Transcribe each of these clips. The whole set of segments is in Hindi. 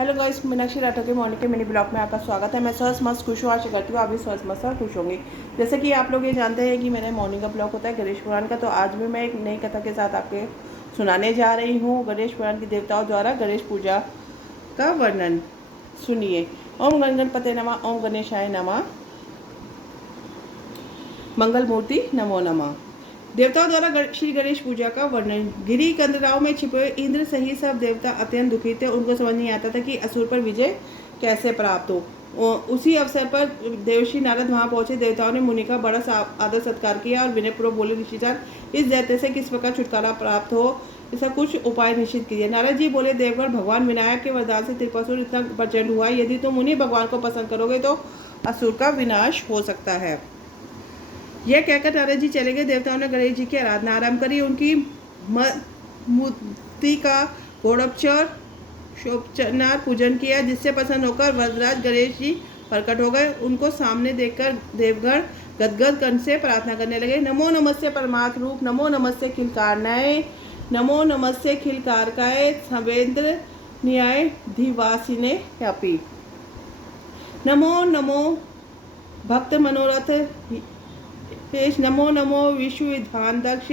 हेलो गाइस, मीनाक्षी राठौर के मॉर्निंग के मिनी ब्लॉग में आपका स्वागत है। मैं सहज मस्त खुश हूँ, आशा करती हूँ आप भी सहज मस्त और खुश होंगे। जैसे कि आप लोग ये जानते हैं कि मेरा मॉर्निंग का ब्लॉग होता है गणेश पुराण का, तो आज भी मैं एक नई कथा के साथ आपके सुनाने जा रही हूँ। गणेश पुराण की देवताओं द्वारा गणेश पूजा का वर्णन सुनिए। ओम गणपते नमः, ओम गणेशाय नमः, मंगल मूर्ति नमो नमः। देवताओं द्वारा श्री गणेश पूजा का वर्णन। गिरी कंदराव में छिपे इंद्र सही सब देवता अत्यंत दुखी थे। उनको समझ नहीं आता था कि असुर पर विजय कैसे प्राप्त हो। उसी अवसर पर देवर्षि नारद वहां पहुंचे। देवताओं ने मुनि का बड़ा आदर सत्कार किया और विनयपूर्वक बोले, ऋषिजान, इस दैत्य से किस प्रकार छुटकारा प्राप्त हो, इसका कुछ उपाय निश्चित कीजिए। नारद जी बोले, देवगण, भगवान विनायक के वरदान से त्रिपुरासुर इतना प्रचंड हुआ, यदि तुम मुनि भगवान को पसंद करोगे तो असुर का विनाश हो सकता है। यह कहकर नारद जी चले गए। देवताओं ने गणेश जी की आराधना आरंभ करी। उनकी मूर्ति का घोड़ोपचार शोभनार पूजन किया, जिससे प्रसन्न होकर वरदराज गणेश जी प्रकट हो गए। उनको सामने देखकर देवगण गदगद कंठ से प्रार्थना करने लगे। नमो नमस्ते परमात्म रूप, नमो नमस्ते खिलकारणाय, नमो नमस्ते खिलकारकाय, सवेंद्र न्याय धिवासिने अपि, नमो नमो भक्त मनोरथ नमो नमो विश्व विधान दक्ष,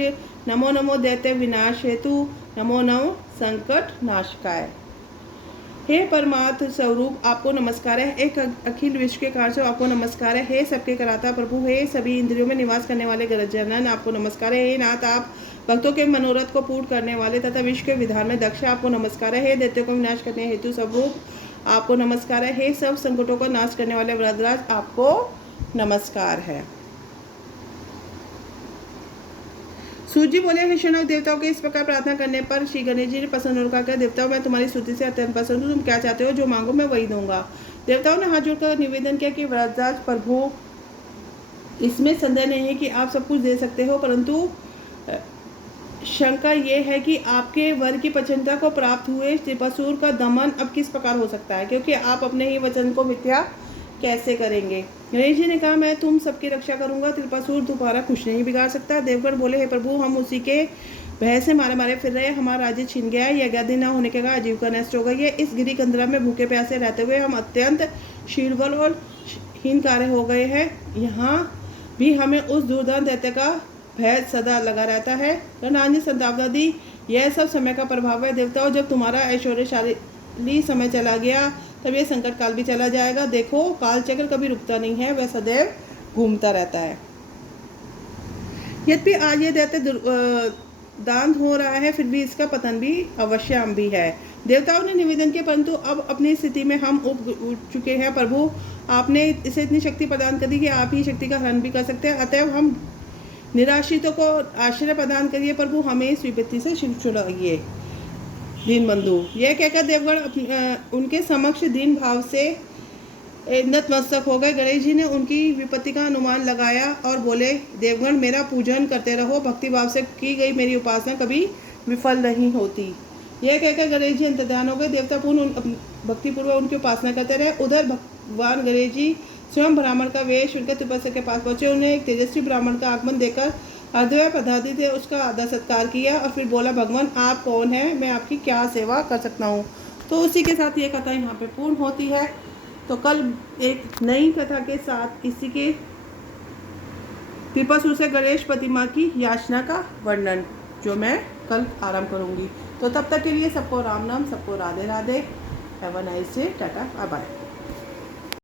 नमो नमो दैत्य विनाश हेतु, नमो नमो संकट नाशकाय। हे परमात्म स्वरूप, आपको नमस्कार है। एक अखिल विश्व के कारण से आपको नमस्कार है। हे सबके कराता प्रभु, हे सभी इंद्रियों में निवास करने वाले गणजनन, आपको नमस्कार है। हे नाथ, आप भक्तों के मनोरथ को पूर्ण करने वाले तथा विश्व के विधान में दक्ष, आपको नमस्कार है। हे दैत्यों को विनाश करने हेतु स्वरूप, आपको नमस्कार है। हे सब संकटों को नाश करने वाले वरदराज, आपको नमस्कार है। सूर्य बोले, हे शनक, देवताओं के इस प्रकार प्रार्थना करने पर श्री गणेश जी ने प्रसन्न होकर कहा, देवताओं, मैं तुम्हारी स्तुति से अत्यंत प्रसन्न हूँ। तुम क्या चाहते हो, जो मांगो मैं वही दूंगा। देवताओं ने हाथ जोड़कर निवेदन किया कि वरदराज प्रभु, इसमें संदेह नहीं है कि आप सब कुछ दे सकते हो, परंतु शंका ये है कि आपके वर की प्रचन्नता को प्राप्त हुए त्रिपुरासुर का दमन अब किस प्रकार हो सकता है, क्योंकि आप अपने ही वचन को मिथ्या कैसे करेंगे। गणेश जी ने कहा, मैं तुम सबकी रक्षा करूंगा, त्रिपुरासुर तुम्हारा कुछ नहीं बिगाड़ सकता। देवगण बोले, हे प्रभु, हम उसी के भय से मारे मारे फिर रहे, हमारा राज्य छिन गया है, यज्ञादि न होने के कारण आजीविका नष्ट हो गई है। इस गिरी कंदरा में भूखे प्यासे रहते हुए हम अत्यंत शीलबल और हीन कार्य हो गए हैं। यहाँ भी हमें उस दुर्दान दैत्य का भय सदा लगा रहता है। गणान्य संतापदादी, यह सब समय का प्रभाव है। देवताओं, जब तुम्हारा ऐश्वर्यशाली समय चला गया, तब यह संकट काल भी चला जाएगा। देखो, काल चक्र कभी रुकता नहीं है, वह सदैव घूमता रहता है। यद्यपि आज यह दैत्य दान हो रहा है, फिर भी इसका पतन भी अवश्य भी है। देवताओं ने निवेदन किया, परंतु अब अपनी स्थिति में हम उठ चुके हैं। प्रभु, आपने इसे इतनी शक्ति प्रदान कर दी कि आप ही शक्ति का हरण भी कर सकते हैं। अतएव हम निराश्रितों को आश्रय प्रदान करिए। प्रभु, हमें इस विपत्ति से छुड़ाइए। दीनबंधु, यह कहकर देवगण उनके समक्ष दीन भाव से नतमस्तक हो गए। गणेश जी ने उनकी विपत्ति का अनुमान लगाया और बोले, देवगण, मेरा पूजन करते रहो, भक्ति भाव से की गई मेरी उपासना कभी विफल नहीं होती। यह कहकर गणेश जी अंतर्ध्यान हो गए। देवता पूर्ण भक्तिपूर्वक उनकी उपासना करते रहे। उधर भगवान गणेश जी स्वयं ब्राह्मण का वेश उनके तपस्या के पास पहुंचे। उन्हें एक तेजस्वी ब्राह्मण का आगमन देकर अर्धवय पदार्थी थे उसका आदर सत्कार किया और फिर बोला, भगवान, आप कौन हैं, मैं आपकी क्या सेवा कर सकता हूँ। तो उसी के साथ ये कथा यहाँ पे पूर्ण होती है। तो कल एक नई कथा के साथ इसी के त्रिपुरासुर से गणेश प्रतिमा की याचना का वर्णन जो मैं कल आरंभ करूँगी। तो तब तक के लिए सबको राम नाम, सबको Radhe Radhe. Have a nice day, tata, bye bye.